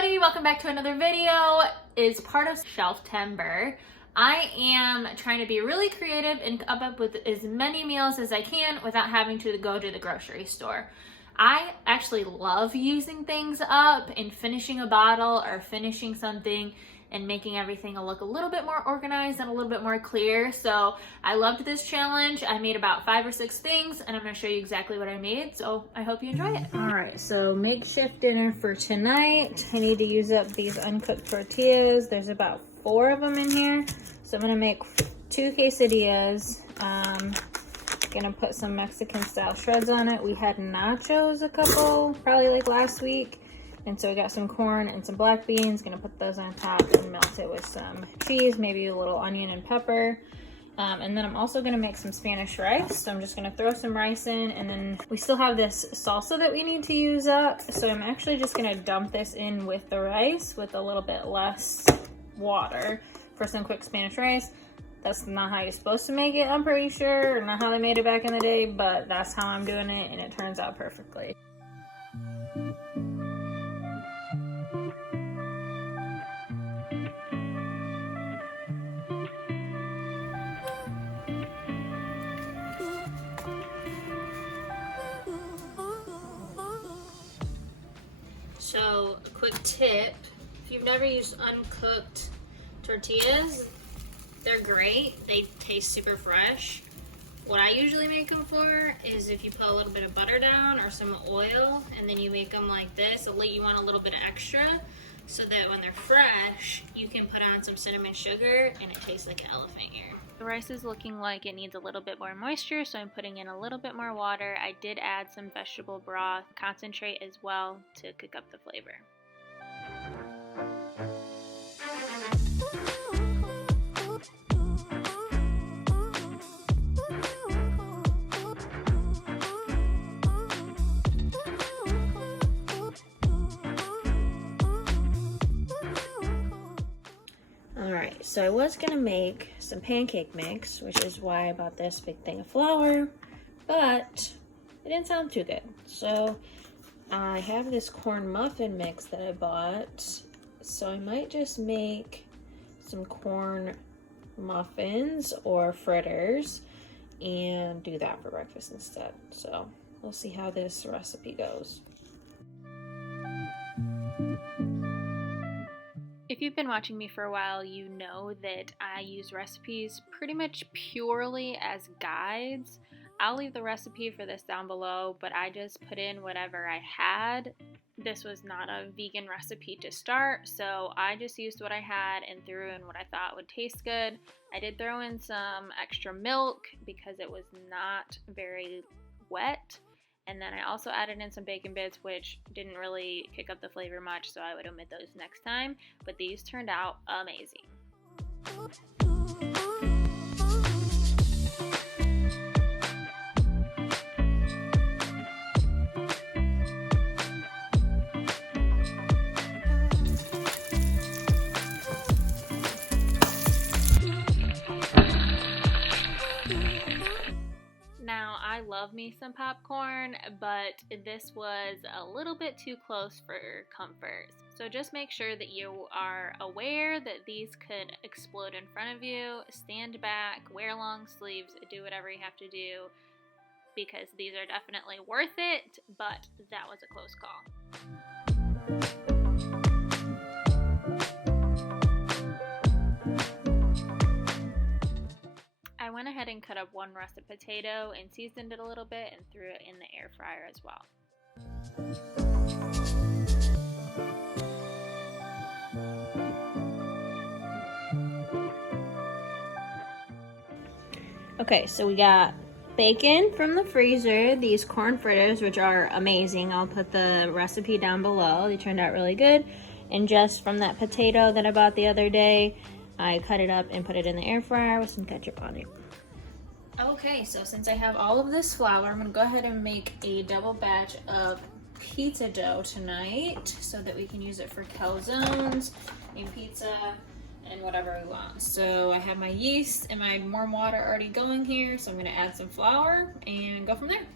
everybody, welcome back to another video. It's part of Shelftember. I am trying to be really creative and come up with as many meals as I can without having to go to the grocery store. I actually love using things up and finishing a bottle or finishing something and making everything look a little bit more organized and a little bit more clear. So I loved this challenge. I made about 5 or 6 things and I'm gonna show you exactly what I made. So I hope you enjoy it. All right, so makeshift dinner for tonight. I need to use up these uncooked tortillas. There's about 4 of them in here. So I'm gonna make 2 quesadillas. Gonna put some Mexican style shreds on it. We had nachos probably like last week. And so we got some corn and some black beans. Gonna put those on top and melt it with some cheese, maybe a little onion and pepper. And then I'm also gonna make some Spanish rice. So I'm just gonna throw some rice in, and then we still have this salsa that we need to use up. So I'm actually just gonna dump this in with the rice with a little bit less water for some quick Spanish rice. That's not how you're supposed to make it, I'm pretty sure, or not how they made it back in the day, but that's how I'm doing it, and it turns out perfectly. So, a quick tip, if you've never used uncooked tortillas, they're great. They taste super fresh. What I usually make them for is if you put a little bit of butter down or some oil and then you make them like this, you want a little bit of extra so that when they're fresh, you can put on some cinnamon sugar and it tastes like an elephant ear. The rice is looking like it needs a little bit more moisture, so I'm putting in a little bit more water. I did add some vegetable broth concentrate as well to cook up the flavor. Alright, so I was going to make some pancake mix, which is why I bought this big thing of flour, but it didn't sound too good. So I have this corn muffin mix that I bought, so I might just make some corn muffins or fritters and do that for breakfast instead. So we'll see how this recipe goes. If you've been watching me for a while, you know that I use recipes pretty much purely as guides. I'll leave the recipe for this down below, but I just put in whatever I had. This was not a vegan recipe to start, so I just used what I had and threw in what I thought would taste good. I did throw in some extra milk because it was not very wet. And then I also added in some bacon bits, which didn't really pick up the flavor much, so I would omit those next time. But these turned out amazing. I love me some popcorn, but this was a little bit too close for comfort. So just make sure that you are aware that these could explode in front of you. Stand back, wear long sleeves, do whatever you have to do, because these are definitely worth it, but that was a close call. I went ahead and cut up 1 russet potato and seasoned it a little bit and threw it in the air fryer as well. Okay, so we got bacon from the freezer, these corn fritters, which are amazing. I'll put the recipe down below. They turned out really good. And just from that potato that I bought the other day, I cut it up and put it in the air fryer with some ketchup on it. Okay, so since I have all of this flour, I'm gonna go ahead and make a double batch of pizza dough tonight so that we can use it for calzones and pizza and whatever we want. So I have my yeast and my warm water already going here, so I'm gonna add some flour and go from there.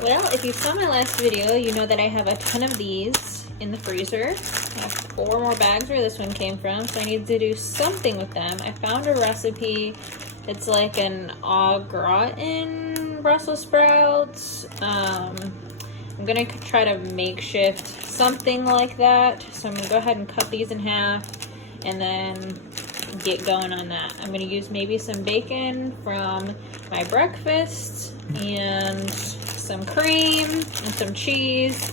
Well, if you saw my last video, you know that I have a ton of these in the freezer. I have 4 more bags where this one came from, so I need to do something with them. I found a recipe. It's like an au gratin Brussels sprouts. I'm gonna try to makeshift something like that. So I'm gonna go ahead and cut these in half and then get going on that. I'm gonna use maybe some bacon from my breakfast and some cream and some cheese,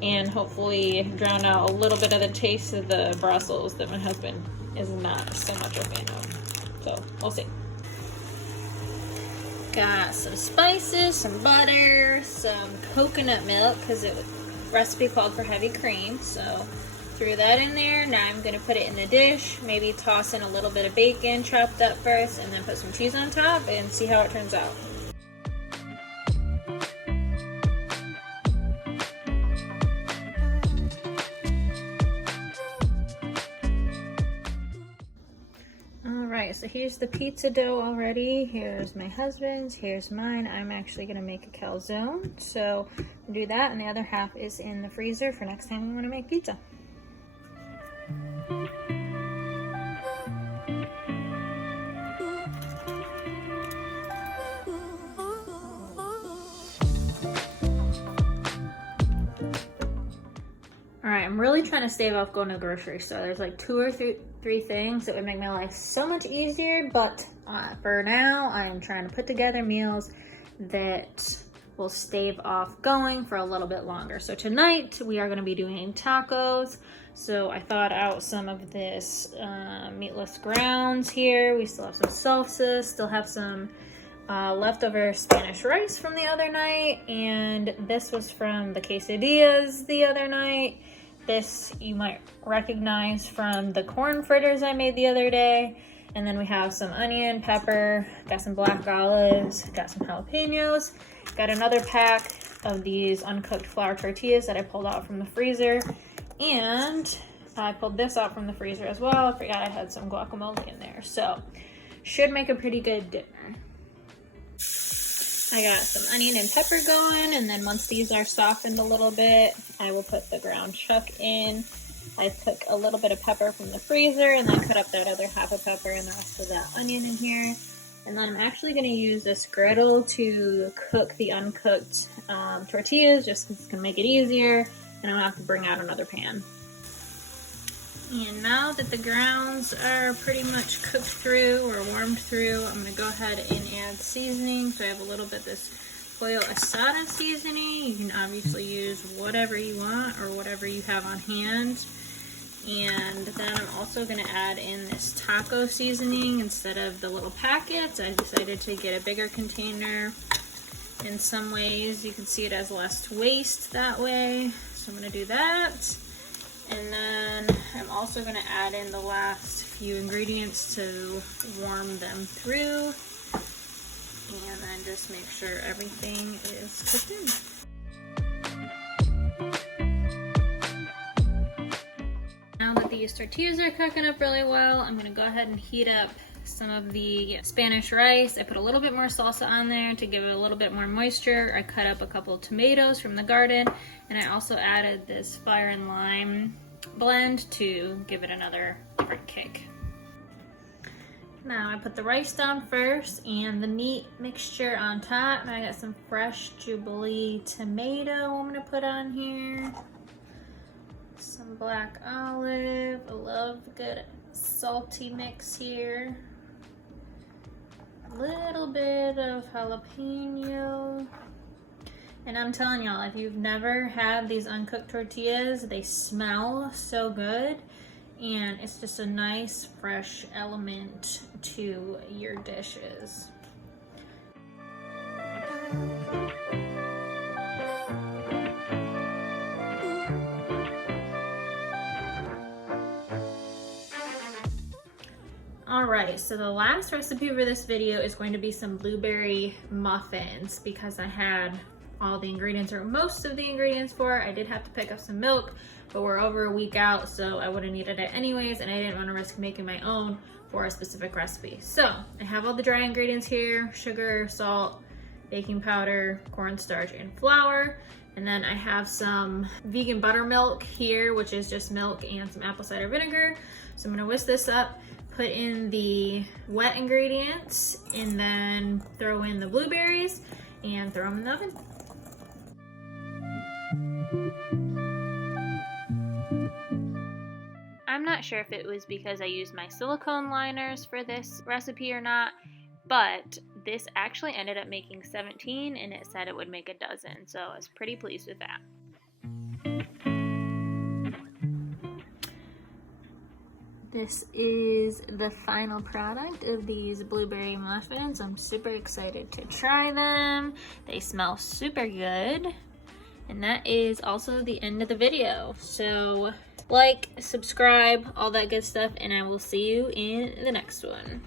and hopefully drown out a little bit of the taste of the Brussels that my husband is not so much a fan of. So we'll see. Got some spices, some butter, some coconut milk, because it was recipe called for heavy cream, so threw that in there. Now I'm going to put it in the dish, maybe toss in a little bit of bacon chopped up first, and then put some cheese on top and see how it turns out. Alright, so here's the pizza dough already. Here's my husband's, here's mine. I'm actually going to make a calzone, so we'll do that, and the other half is in the freezer for next time we want to make pizza. Alright, I'm really trying to stave off going to the grocery store. There's like 2 or 3 things that would make my life so much easier, but for now, I'm trying to put together meals that will stave off going for a little bit longer. So tonight, we are going to be doing tacos. So I thawed out some of this meatless grounds here. We still have some salsa, still have some leftover Spanish rice from the other night, and this was from the quesadillas the other night. This you might recognize from the corn fritters I made the other day. And then we have some onion, pepper, got some black olives, got some jalapenos, got another pack of these uncooked flour tortillas that I pulled out from the freezer, and I pulled this out from the freezer as well. I forgot I had some guacamole in there, so should make a pretty good dinner. I got some onion and pepper going, and then once these are softened a little bit, I will put the ground chuck in. I took a little bit of pepper from the freezer and then cut up that other half a pepper and the rest of that onion in here. And then I'm actually going to use this griddle to cook the uncooked tortillas, just because it's going to make it easier, and I don't have to bring out another pan. And now that the grounds are pretty much cooked through or warmed through, I'm going to go ahead and add seasoning. So I have a little bit of this pollo asada seasoning. You can obviously use whatever you want or whatever you have on hand. And then I'm also going to add in this taco seasoning instead of the little packets. I decided to get a bigger container. In some ways, you can see it as less waste that way. So I'm going to do that. And then I'm also going to add in the last few ingredients to warm them through. And then just make sure everything is cooked in. Now that these tortillas are cooking up really well, I'm going to go ahead and heat up some of the Spanish rice. I put a little bit more salsa on there to give it a little bit more moisture. I cut up a couple of tomatoes from the garden, and I also added this fire and lime blend to give it another different kick. Now I put the rice down first and the meat mixture on top. And I got some fresh Jubilee tomato I'm gonna put on here. Some black olive. I love a good salty mix here. A little bit of jalapeno. And I'm telling y'all, if you've never had these uncooked tortillas, they smell so good. And it's just a nice, fresh element to your dishes. Alright, so the last recipe for this video is going to be some blueberry muffins, because I had all the ingredients, or most of the ingredients for it. I did have to pick up some milk, but we're over a week out, so I would have needed it anyways, and I didn't want to risk making my own for a specific recipe. So I have all the dry ingredients here: sugar, salt, baking powder, cornstarch, and flour. And then I have some vegan buttermilk here, which is just milk and some apple cider vinegar. So I'm gonna whisk this up, put in the wet ingredients, and then throw in the blueberries and throw them in the oven. I'm not sure if it was because I used my silicone liners for this recipe or not, but this actually ended up making 17 and it said it would make a dozen, so I was pretty pleased with that. This is the final product of these blueberry muffins. I'm super excited to try them. They smell super good. And that is also the end of the video. So like, subscribe, all that good stuff, and I will see you in the next one.